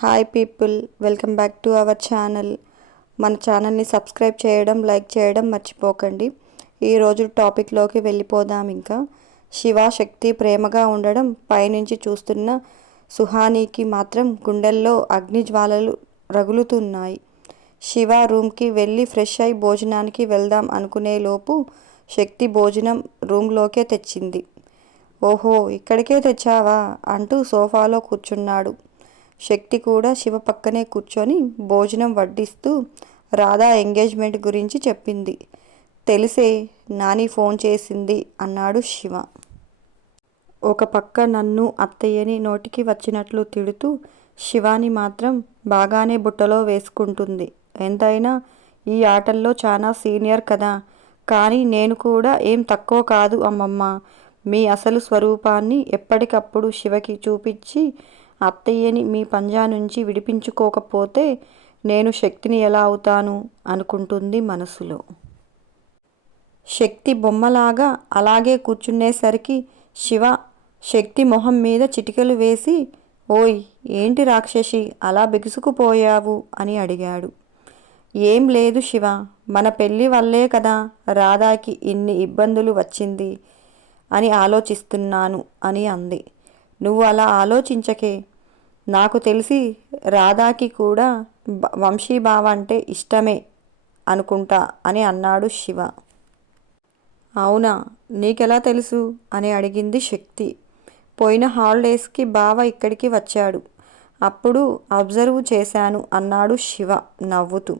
Hi people, welcome back to our channel. మన ఛానల్ని subscribe చేయడం, లైక్ చేయడం మర్చిపోకండి. ఈరోజు టాపిక్లోకి వెళ్ళిపోదాం. ఇంకా శివ శక్తి ప్రేమగా ఉండడం పైనుంచి చూస్తున్న సుహానీకి మాత్రం గుండెల్లో అగ్నిజ్వాలలు రగులుతున్నాయి. శివ రూమ్కి వెళ్ళి ఫ్రెష్ అయి భోజనానికి వెళ్దాం అనుకునేలోపు శక్తి భోజనం రూమ్లోకే తెచ్చింది. ఓహో, ఇక్కడికే తెచ్చావా అంటూ సోఫాలో కూర్చున్నాడు. శక్తి కూడా శివ పక్కనే కూర్చొని భోజనం వడ్డిస్తూ రాధా ఎంగేజ్మెంట్ గురించి చెప్పింది. తెలిసే నాని ఫోన్ చేసింది అన్నాడు శివ. ఒక పక్క నన్ను అత్తయ్యని నోటికి వచ్చినట్లు తిడుతూ శివాని మాత్రం బాగానే బుట్టలో వేసుకుంటుంది. ఎంతైనా ఈ ఆటల్లో చాలా సీనియర్ కదా. కానీ నేను కూడా ఏం తక్కువ కాదు అమ్మమ్మ. మీ అసలు స్వరూపాన్ని ఎప్పటికప్పుడు శివకి చూపించి అత్తయ్యని మీ పంజా నుంచి విడిపించుకోకపోతే నేను శక్తిని ఎలా అవుతాను అనుకుంటుంది మనసులో. శక్తి బొమ్మలాగా అలాగే కూర్చునేసరికి శివ శక్తి మొహం మీద చిటికెలు వేసి, ఓయ్ ఏంటి రాక్షసి అలా బిగుసుకుపోయావు అని అడిగాడు. ఏం లేదు శివ, మన పెళ్ళి వల్లే కదా రాధాకి ఇన్ని ఇబ్బందులు వచ్చింది అని ఆలోచిస్తున్నాను అని అంది. నువ్వు అలా ఆలోచించకే. నాకు తెలిసి రాధాకి కూడా వంశీబావ అంటే ఇష్టమే అనుకుంటా అని అన్నాడు శివ. అవునా, నీకెలా తెలుసు అని అడిగింది శక్తి. పోయిన హాలిడేస్కి బావ ఇక్కడికి వచ్చాడు, అప్పుడు అబ్జర్వ్ చేశాను అన్నాడు శివ నవ్వుతూ.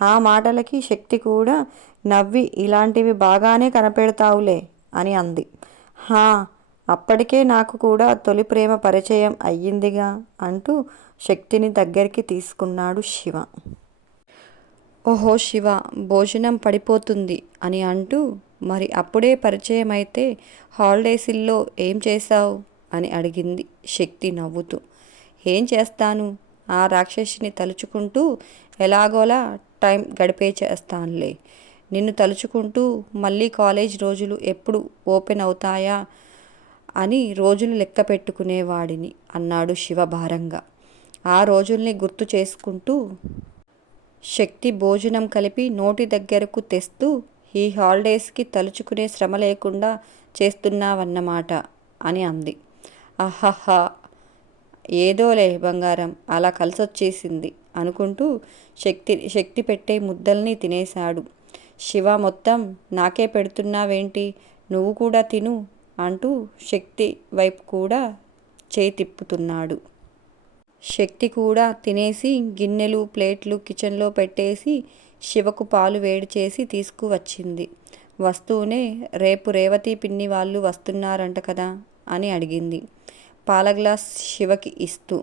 ఆ మాటలకి శక్తి కూడా నవ్వి ఇలాంటివి బాగానే కనిపెడతావులే అని అంది. హా, అప్పటికే నాకు కూడా తొలి ప్రేమ పరిచయం అయ్యిందిగా అంటూ శక్తిని దగ్గరికి తీసుకున్నాడు శివ. ఓహో శివ, భోజనం పడిపోతుంది అని అంటూ, మరి అప్పుడే పరిచయం అయితే హాలిడేస్లో ఏం చేశావు అని అడిగింది శక్తి నవ్వుతూ. ఏం చేస్తాను, ఆ రాక్షసిని తలుచుకుంటూ ఎలాగోలా టైం గడిపే చేస్తానులే. నిన్ను తలుచుకుంటూ మళ్ళీ కాలేజ్ రోజులు ఎప్పుడు ఓపెన్ అవుతాయా అని రోజులు లెక్క పెట్టుకునేవాడిని అన్నాడు శివ భారంగా. ఆ రోజుల్ని గుర్తు చేసుకుంటూ శక్తి భోజనం కలిపి నోటి దగ్గరకు తెస్తూ, ఈ హాలిడేస్కి తలుచుకునే శ్రమ లేకుండా చేస్తున్నావన్నమాట అని అంది. అహహా, ఏదోలే బంగారం, అలా కలిసొచ్చేసింది అనుకుంటూ శక్తి పెట్టే ముద్దల్ని తినేశాడు. శివ మొత్తం నాకే పెడుతున్నావేంటి, నువ్వు కూడా తిను అంటూ శక్తి వైపు కూడా చేయి తిప్పుతున్నాడు. శక్తి కూడా తినేసి గిన్నెలు ప్లేట్లు కిచెన్లో పెట్టేసి శివకు పాలు వేడి చేసి తీసుకువచ్చింది. వస్తూనే రేపు రేవతి పిన్ని వాళ్ళు వస్తున్నారంట కదా అని అడిగింది పాల గ్లాస్ శివకి ఇస్తూ.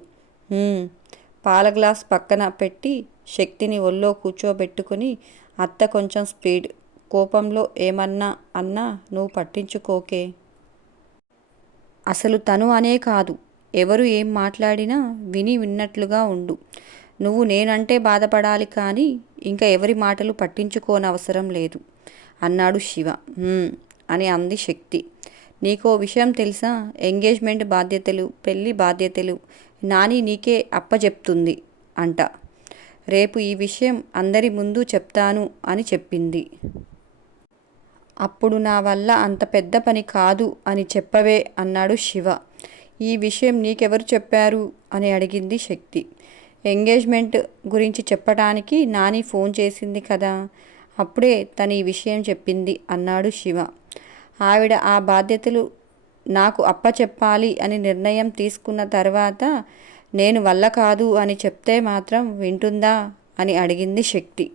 పాల గ్లాస్ పక్కన పెట్టి శక్తిని ఒళ్ళో కూర్చోబెట్టుకుని, అత్త కొంచెం స్పీడ్, కోపంలో ఏమన్నా అన్నా నువ్వు పట్టించుకోకే. అసలు తను అనే కాదు, ఎవరు ఏం మాట్లాడినా విన్నట్లుగా ఉండు. నువ్వు నేనంటే బాధపడాలి కానీ ఇంకా ఎవరి మాటలు పట్టించుకోనవసరం లేదు అన్నాడు శివ. అని అంది శక్తి. నీకో విషయం తెలుసా, ఎంగేజ్మెంట్ బాధ్యతలు పెళ్ళి బాధ్యతలు నాని నీకే అప్పచెప్తుంది అంట. రేపు ఈ విషయం అందరి ముందు చెప్తాను అని చెప్పింది. అప్పుడు నా వల్ల అంత పెద్ద పని కాదు అని చెప్పవే అన్నాడు శివ. ఈ విషయం నీకెవరు చెప్పారు అని అడిగింది శక్తి. ఎంగేజ్మెంట్ గురించి చెప్పడానికి నాని ఫోన్ చేసింది కదా, అప్పుడే తను ఈ విషయం చెప్పింది అన్నాడు శివ. ఆవిడ ఆ బాధ్యతలు నాకు అప్పచెప్పాలి అని నిర్ణయం తీసుకున్న తర్వాత నేను వల్ల కాదు అని చెప్తే మాత్రం వింటుందా అని అడిగింది శక్తి.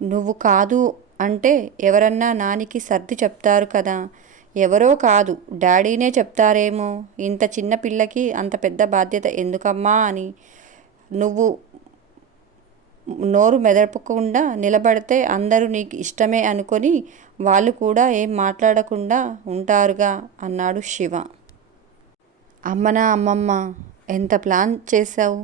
నువ్వు కాదు అంటే ఎవరన్నా నానికి సర్ది చెప్తారు కదా. ఎవరో కాదు, డాడీనే చెప్తారేమో. ఇంత చిన్న పిల్లకి అంత పెద్ద బాధ్యత ఎందుకమ్మా అని. నువ్వు నోరు మెదపకుండా నిలబడితే అందరూ నీకు ఇష్టమే అనుకొని వాళ్ళు కూడా ఏం మాట్లాడకుండా ఉంటారుగా అన్నాడు శివ. అమ్మనా అమ్మమ్మ, ఎంత ప్లాన్ చేశావు.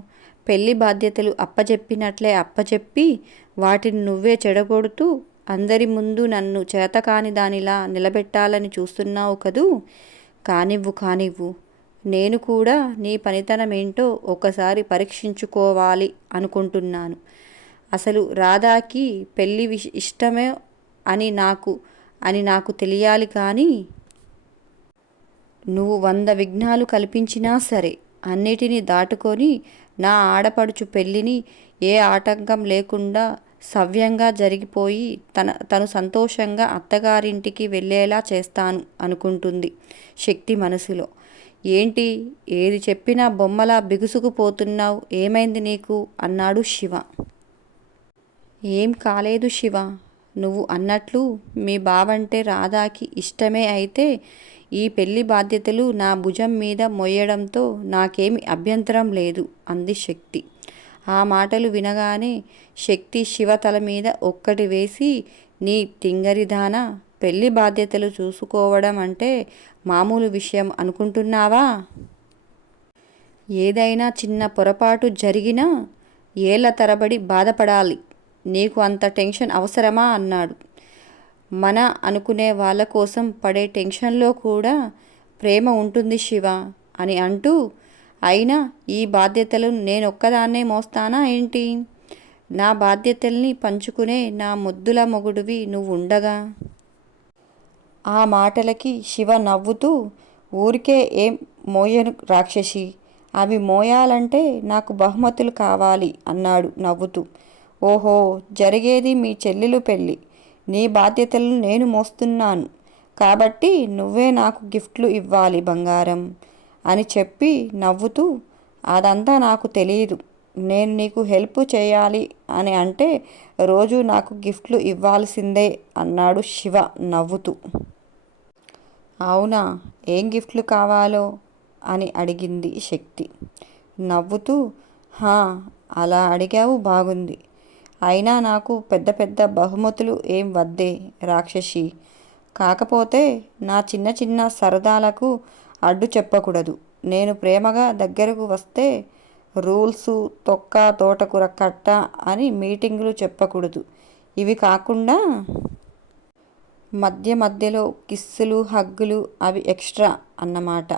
పెళ్లి బాధ్యతలు అప్పచెప్పినట్లే అప్పచెప్పి వాటిని నువ్వే చెడగొడుతూ అందరి ముందు నన్ను చేతకాని దానిలా నిలబెట్టాలని చూస్తున్నావు కదూ. కానివ్వు, నేను కూడా నీ పనితనం ఏంటో ఒకసారి పరీక్షించుకోవాలి అనుకుంటున్నాను. అసలు రాధాకి పెళ్ళి ఇష్టమే అని నాకు తెలియాలి కానీ నువ్వు 100 విఘ్నాలు కల్పించినా సరే అన్నిటినీ దాటుకొని నా ఆడపడుచు పెళ్ళిని ఏ ఆటంకం లేకుండా సవ్యంగా జరిగిపోయి తను సంతోషంగా అత్తగారింటికి వెళ్ళేలా చేస్తాను అనుకుంటుంది శక్తి మనసులో. ఏంటి ఏది చెప్పినా బొమ్మలా బిగుసుకుపోతున్నావు, ఏమైంది నీకు అన్నాడు శివ. ఏం కాలేదు శివ, నువ్వు అన్నట్లు మీ బావంటే రాధాకి ఇష్టమే అయితే ఈ పెళ్లి బాధ్యతలు నా భుజం మీద మొయ్యడంతో నాకేమి అభ్యంతరం లేదు అంది శక్తి. ఆ మాటలు వినగానే శక్తి శివ తల మీద ఒక్కటి వేసి, నీ తింగరిదానా, పెళ్లి బాధ్యతలు చూసుకోవడం అంటే మామూలు విషయం అనుకుంటున్నావా? ఏదైనా చిన్న పొరపాటు జరిగినా ఏళ్ల తరబడి బాధపడాలి. నీకు అంత టెన్షన్ అవసరమా అన్నాడు. మన అనుకునే వాళ్ళ కోసం పడే టెన్షన్లో కూడా ప్రేమ ఉంటుంది శివ అని అంటూ, అయినా ఈ బాధ్యతలు నేనొక్కదాన్నే మోస్తానా ఏంటి? నా బాధ్యతల్ని పంచుకునే నా ముద్దుల మొగుడివి నువ్వు ఉండగా. ఆ మాటలకి శివ నవ్వుతూ, ఊరికే ఏం మోయను రాక్షసి, అవి మోయాలంటే నాకు బహుమతులు కావాలి అన్నాడు నవ్వుతూ. ఓహో, జరిగేది మీ చెల్లెలు పెళ్ళి, నీ బాధ్యతలను నేను మోస్తున్నాను కాబట్టి నువ్వే నాకు గిఫ్ట్లు ఇవ్వాలి బంగారం అని చెప్పి నవ్వుతూ, అదంతా నాకు తెలియదు, నేను నీకు హెల్ప్ చేయాలి అని అంటే రోజు నాకు గిఫ్ట్లు ఇవ్వాల్సిందే అన్నాడు శివ నవ్వుతూ. అవునా, ఏం గిఫ్ట్లు కావాలో అని అడిగింది శక్తి నవ్వుతూ. హా, అలా అడిగావు బాగుంది. అయినా నాకు పెద్ద పెద్ద బహుమతులు ఏం వద్దే రాక్షసి, కాకపోతే నా చిన్న చిన్న సరదాలకు అడ్డు చెప్పకూడదు. నేను ప్రేమగా దగ్గరకు వస్తే రూల్సు తొక్క తోటకూర కట్ట అని మీటింగులు చెప్పకూడదు. ఇవి కాకుండా మధ్య మధ్యలో కిస్సులు హగ్గులు అవి ఎక్స్ట్రా అన్నమాట.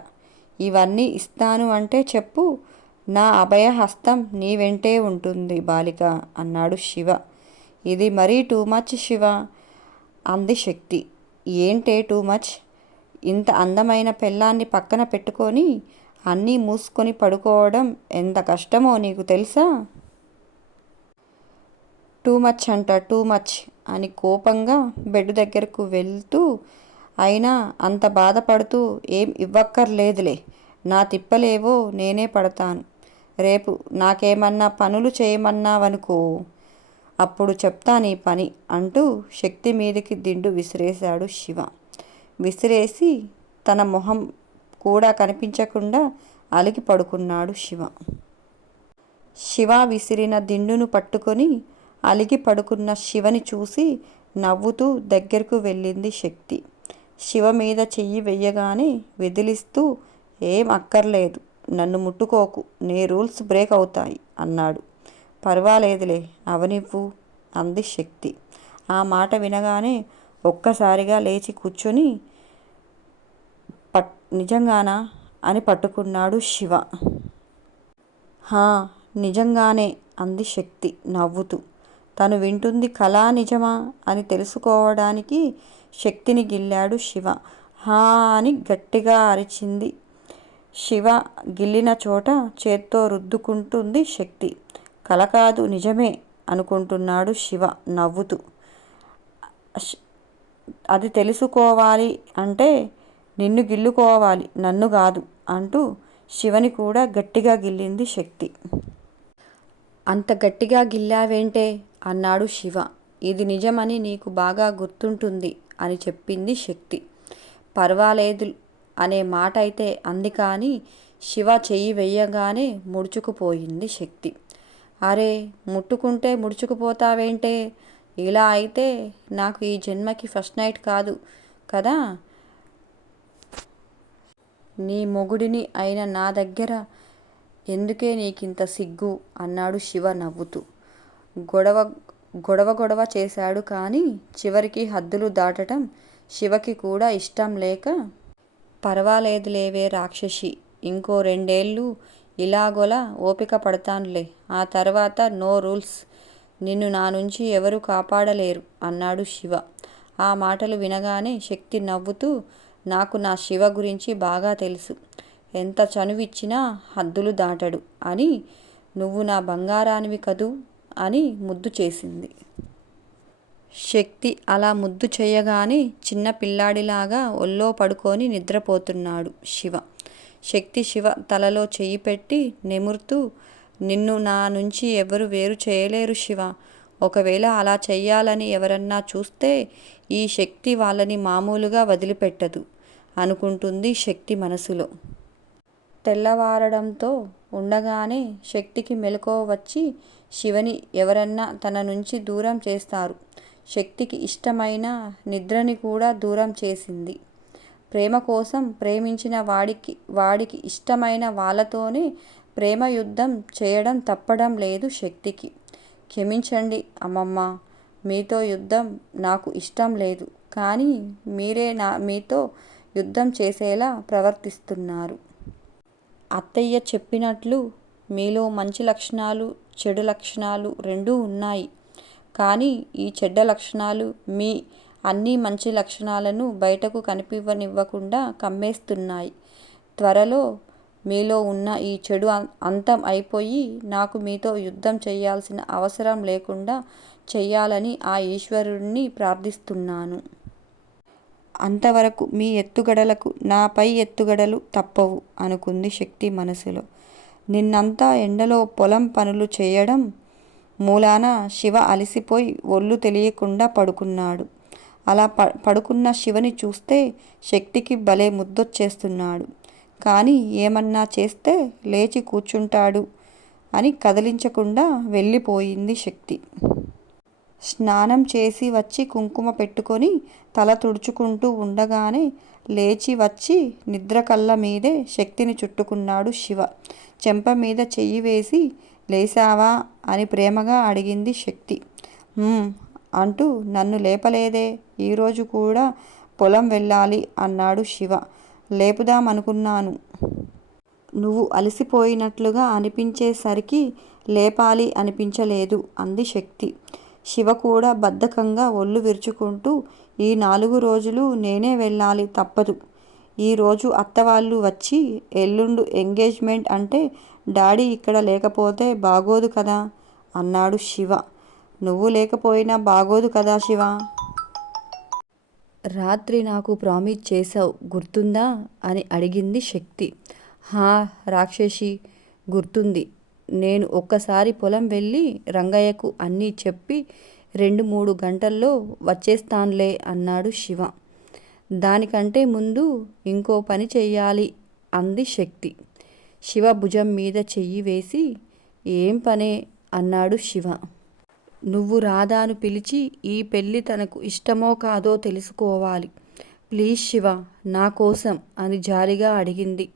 ఇవన్నీ ఇస్తాను అంటే చెప్పు, నా అభయహస్తం నీ వెంటే ఉంటుంది బాలిక అన్నాడు శివ. ఇది మరీ టూ మచ్ శివ అంది శక్తి. ఏంటే టూ మచ్? ఇంత అందమైన పెళ్ళాన్ని పక్కన పెట్టుకొని అన్నీ మూసుకొని పడుకోవడం ఎంత కష్టమో నీకు తెలుసా? టూ మచ్ అంట, టూ మచ్ అని కోపంగా బెడ్ దగ్గరకు వెళ్తూ, అయినా అంత బాధపడుతూ ఏం ఇవ్వక్కర్లేదులే, నా తిప్పలేవో నేనే పడతాను. రేపు నాకేమన్నా పనులు చేయమన్నావనుకో, అప్పుడు చెప్తా నీ పని అంటూ శక్తి మీదకి దిండు విసిరేశాడు శివ. విసిరేసి తన మొహం కూడా కనిపించకుండా అలిగి పడుకున్నాడు శివ. శివ విసిరిన దిండును పట్టుకొని అలిగి పడుకున్న శివని చూసి నవ్వుతూ దగ్గరకు వెళ్ళింది శక్తి. శివ మీద చెయ్యి వెయ్యగానే విదిలిస్తూ, ఏం అక్కర్లేదు, నన్ను ముట్టుకోకు, నీ రూల్స్ బ్రేక్ అవుతాయి అన్నాడు. పర్వాలేదులే, అవనివ్వు అంది శక్తి. ఆ మాట వినగానే ఒక్కసారిగా లేచి కూర్చొని, నిజంగానా అని పట్టుకున్నాడు శివ. హా, నిజంగానే అంది శక్తి నవ్వుతూ. తను వింటుంది కళా నిజమా అని తెలుసుకోవడానికి శక్తిని గిల్లాడు శివ. హా అని గట్టిగా అరిచింది. శివ గిల్లిన చోట చేత్తో రుద్దుకుంటుంది శక్తి. కల కాదు నిజమే అనుకుంటున్నాడు శివ నవ్వుతూ. అది తెలుసుకోవాలి అంటే నిన్ను గిల్లుకోవాలి, నన్ను కాదు అంటూ శివని కూడా గట్టిగా గిల్లింది శక్తి. అంత గట్టిగా గిల్లావేంటే అన్నాడు శివ. ఇది నిజమని నీకు బాగా గుర్తుంటుంది అని చెప్పింది శక్తి. పర్వాలేదు అనే మాట అయితే అంది కానీ శివ చెయ్యి వెయ్యగానే ముడుచుకుపోయింది శక్తి. అరే, ముట్టుకుంటే ముడుచుకుపోతావేంటే? ఇలా అయితే నాకు ఈ జన్మకి ఫస్ట్ నైట్ కాదు కదా, నీ మొగుడిని అయిన నా దగ్గర ఎందుకే నీకింత సిగ్గు అన్నాడు శివ నవ్వుతూ. గొడవ చేశాడు కానీ చివరికి హద్దులు దాటడం శివకి కూడా ఇష్టం లేక, పర్వాలేదులేవే రాక్షసి, ఇంకో 2 ఏళ్ళు ఇలాగోలా ఓపిక పడతానులే. ఆ తర్వాత నో రూల్స్. నిన్ను నా నుంచి ఎవరు కాపాడలేరు అన్నాడు శివ. ఆ మాటలు వినగానే శక్తి నవ్వుతూ, నాకు నా శివ గురించి బాగా తెలుసు. ఎంత చనువిచ్చినా హద్దులు దాటడు అని. నువ్వు నా బంగారానివి కదూ అని ముద్దు చేసింది. శక్తి అలా ముద్దు చేయగానే చిన్న పిల్లాడిలాగా ఒళ్ళో పడుకొని నిద్రపోతున్నాడు శివ. శక్తి శివ తలలో చెయ్యి పెట్టి నిమురుతూ, నిన్ను నా నుంచి ఎవరు వేరు చేయలేరు శివ. ఒకవేళ అలా చెయ్యాలని ఎవరన్నా చూస్తే ఈ శక్తి వాళ్ళని మామూలుగా వదిలిపెట్టదు అనుకుంటుంది శక్తి మనసులో. తెల్లవారడంతో ఉండగానే శక్తికి మెలకువ వచ్చి శివని ఎవరన్నా తన నుంచి దూరం చేస్తారు. శక్తికి ఇష్టమైన నిద్రని కూడా దూరం చేసింది. ప్రేమ కోసం ప్రేమించిన వాడికి ఇష్టమైన వాళ్ళతోనే ప్రేమ యుద్ధం చేయడం తప్పడం లేదు శక్తికి. క్షమించండి అమ్మమ్మ, మీతో యుద్ధం నాకు ఇష్టం లేదు. కానీ మీరే మీతో యుద్ధం చేసేలా ప్రవర్తిస్తున్నారు. అత్తయ్య చెప్పినట్లు మీలో మంచి లక్షణాలు, చెడు లక్షణాలు 2 ఉన్నాయి. కానీ ఈ చెడ్డ లక్షణాలు మీ అన్ని మంచి లక్షణాలను బయటకు కనిపివ్వనివ్వకుండా కమ్మేస్తున్నాయి. త్వరలో మీలో ఉన్న ఈ చెడు అంతం అయిపోయి నాకు మీతో యుద్ధం చేయాల్సిన అవసరం లేకుండా చెయ్యాలని ఆ ఈశ్వరుడిని ప్రార్థిస్తున్నాను. అంతవరకు మీ ఎత్తుగడలకు నా పై ఎత్తుగడలు తప్పవు అనుకుంది శక్తి మనసులో. నిన్నంతా ఎండలో పొలం పనులు చేయడం మూలాన శివ అలసిపోయి ఒళ్ళు తెలియకుండా పడుకున్నాడు. అలా పడుకున్న శివని చూస్తే శక్తికి భలే ముద్దొచ్చేస్తున్నాడు. కానీ ఏమన్నా చేస్తే లేచి కూర్చుంటాడు అని కదిలించకుండా వెళ్ళిపోయింది శక్తి. స్నానం చేసి వచ్చి కుంకుమ పెట్టుకొని తల తుడుచుకుంటూ ఉండగానే లేచి వచ్చి నిద్ర కళ్ళ మీదే శక్తిని చుట్టుకున్నాడు శివ. చెంప మీద చెయ్యి వేసి, లేసావా అని ప్రేమగా అడిగింది శక్తి. అంటూ నన్ను లేపలేదే, ఈరోజు కూడా పొలం వెళ్ళాలి అన్నాడు శివ. లేపుదామనుకున్నాను. నువ్వు అలసిపోయినట్లుగా అనిపించేసరికి లేపాలి అనిపించలేదు అంది శక్తి. శివ కూడా బద్ధకంగా ఒళ్ళు విరుచుకుంటూ, ఈ 4 రోజులు నేనే వెళ్ళాలి తప్పదు. ఈరోజు అత్తవాళ్ళు వచ్చి ఎల్లుండు ఎంగేజ్మెంట్ అంటే డాడీ ఇక్కడ లేకపోతే బాగోదు కదా అన్నాడు శివ. నువ్వు లేకపోయినా బాగోదు కదా శివ. రాత్రి నాకు ప్రామిస్ చేసావు గుర్తుందా అని అడిగింది శక్తి. హా రాక్షసి, గుర్తుంది. నేను ఒక్కసారి పొలం వెళ్ళి రంగయ్యకు అన్నీ చెప్పి 2-3 గంటల్లో వచ్చేస్తాన్లే అన్నాడు శివ. దానికంటే ముందు ఇంకో పని చెయ్యాలి అంది శక్తి. శివ భుజం మీద చెయ్యి వేసి, ఏం పనే అన్నాడు శివ. నువ్వు రాధాను పిలిచి ఈ పెళ్ళి తనకు ఇష్టమో కాదో తెలుసుకోవాలి. ప్లీజ్ శివ, నా కోసం అని జాలిగా అడిగింది.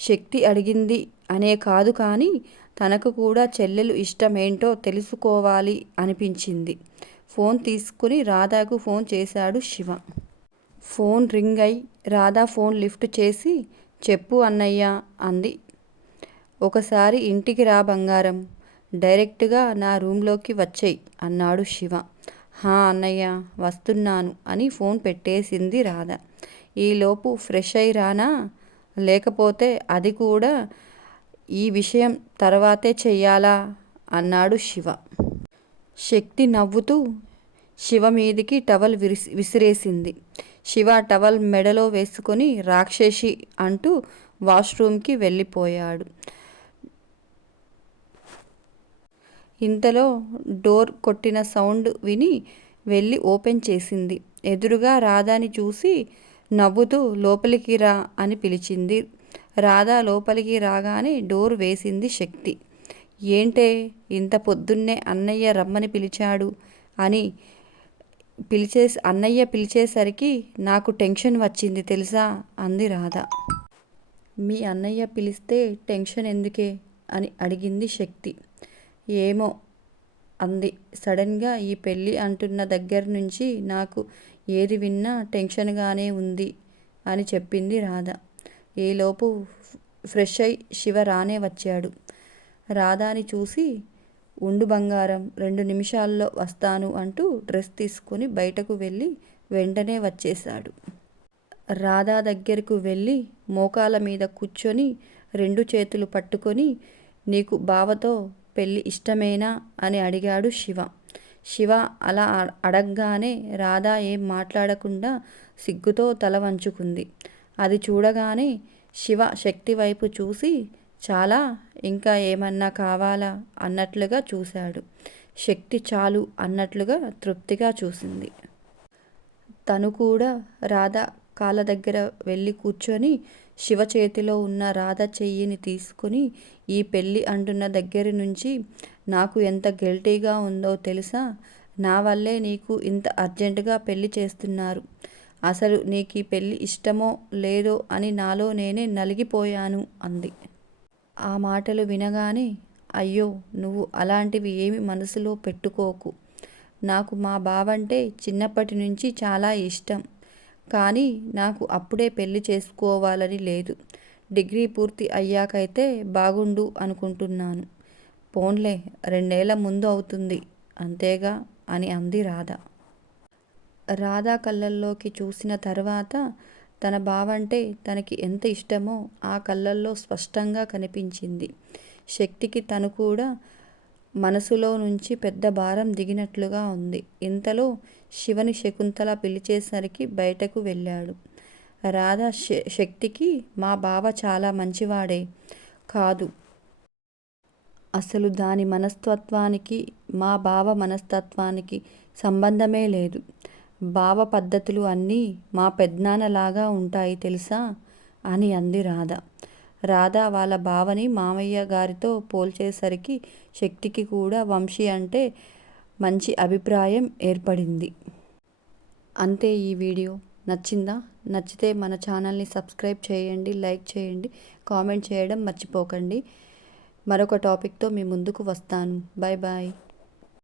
శక్తి అడిగింది అనే కాదు కానీ తనకు కూడా చెల్లెలు ఇష్టమేంటో తెలుసుకోవాలి అనిపించింది. ఫోన్ తీసుకుని రాధాకు ఫోన్ చేశాడు శివ. ఫోన్ రింగ్ అయి రాధా ఫోన్ లిఫ్ట్ చేసి, చెప్పు అన్నయ్య అంది. ఒకసారి ఇంటికి రా బంగారం, డైరెక్ట్గా నా రూంలోకి వచ్చేయ్ అన్నాడు శివ. హా అన్నయ్య వస్తున్నాను అని ఫోన్ పెట్టేసింది రాధ. ఈలోపు ఫ్రెష్ అయి రానా, లేకపోతే అది కూడా ఈ విషయం తర్వాతే చెయ్యాలా అన్నాడు శివ. శక్తి నవ్వుతూ శివ మీదికి టవల్ విసిరేసింది. శివ టవల్ మెడలో వేసుకొని రాక్షసి అంటూ వాష్రూమ్కి వెళ్ళిపోయాడు. ఇంతలో డోర్ కొట్టిన సౌండ్ విని వెళ్ళి ఓపెన్ చేసింది. ఎదురుగా రాధాని చూసి నవ్వుతూ లోపలికి రా అని పిలిచింది. రాధ లోపలికి రాగానే డోర్ వేసింది శక్తి. ఏంటే ఇంత పొద్దున్నే అన్నయ్య రమ్మని పిలిచాడు అని అన్నయ్య పిలిచేసరికి నాకు టెన్షన్ వచ్చింది తెలుసా అంది రాధ. మీ అన్నయ్య పిలిస్తే టెన్షన్ ఎందుకే అని అడిగింది శక్తి. ఏమో అంది సడన్గా. ఈ పెళ్ళి అంటున్న దగ్గర నుంచి నాకు ఏది విన్నా టెన్షన్గానే ఉంది అని చెప్పింది రాధ. ఈలోపు ఫ్రెష్ అయి శివ రానే వచ్చాడు. రాధాని చూసి, ఉండు బంగారం, 2 నిమిషాల్లో వస్తాను అంటూ డ్రెస్ తీసుకుని బయటకు వెళ్ళి వెంటనే వచ్చేశాడు. రాధా దగ్గరకు వెళ్ళి మోకాల మీద కూర్చొని 2 చేతులు పట్టుకొని, నీకు బావతో పెళ్ళి ఇష్టమేనా అని అడిగాడు శివ. శివ అలా అడగగానే రాధా ఏం మాట్లాడకుండా సిగ్గుతో తల వంచుకుంది. అది చూడగానే శివ శక్తి వైపు చూసి, చాలా, ఇంకా ఏమన్నా కావాలా అన్నట్లుగా చూశాడు. శక్తి చాలు అన్నట్లుగా తృప్తిగా చూసింది. తను కూడా రాధ కాళ్ళ దగ్గర వెళ్ళి కూర్చొని శివ చేతిలో ఉన్న రాధ చెయ్యిని తీసుకుని, ఈ పెళ్ళి అంటున్న దగ్గర నుంచి నాకు ఎంత గిల్టీగా ఉందో తెలుసా? నా వల్లే నీకు ఇంత అర్జెంటుగా పెళ్ళి చేస్తున్నారు. అసలు నీకు ఈ పెళ్ళి ఇష్టమో లేదో అని నాలో నేనే నలిగిపోయాను అంది. ఆ మాటలు వినగానే, అయ్యో, నువ్వు అలాంటివి ఏమి మనసులో పెట్టుకోకు. నాకు మా బావంటే చిన్నప్పటి నుంచి చాలా ఇష్టం. కానీ నాకు అప్పుడే పెళ్లి చేసుకోవాలని లేదు. డిగ్రీ పూర్తి అయ్యాకైతే బాగుండు అనుకుంటున్నాను. పోన్లే, 2 ఏళ్ల ముందు అవుతుంది అంతేగా అని అంది రాధ. రాధ కళ్ళల్లోకి చూసిన తర్వాత తన బావంటే తనకి ఎంత ఇష్టమో ఆ కళ్ళల్లో స్పష్టంగా కనిపించింది. శక్తికి తను కూడా మనసులో నుంచి పెద్ద భారం దిగినట్లుగా ఉంది. ఇంతలో శివని శకుంతల పిలిచేసరికి బయటకు వెళ్ళాడు. రాధ శక్తికి, మా బావ చాలా మంచివాడే. కాదు, అసలు దాని మనస్తత్వానికి మా బావ మనస్తత్వానికి సంబంధమే లేదు. బావ పద్ధతులు అన్నీ మా పెదనాన్నలాగా ఉంటాయి తెలుసా అని అంది రాధ. రాధ వాళ్ళ బావని మామయ్య గారితో పోల్చేసరికి శక్తికి కూడా వంశీ అంటే మంచి అభిప్రాయం ఏర్పడింది. అంతే. ఈ వీడియో నచ్చిందా? నచ్చితే మన ఛానల్ని సబ్స్క్రైబ్ చేయండి, లైక్ చేయండి, కామెంట్ చేయడం మర్చిపోకండి. మరొక టాపిక్తో మీ ముందుకు వస్తాను. Bye bye.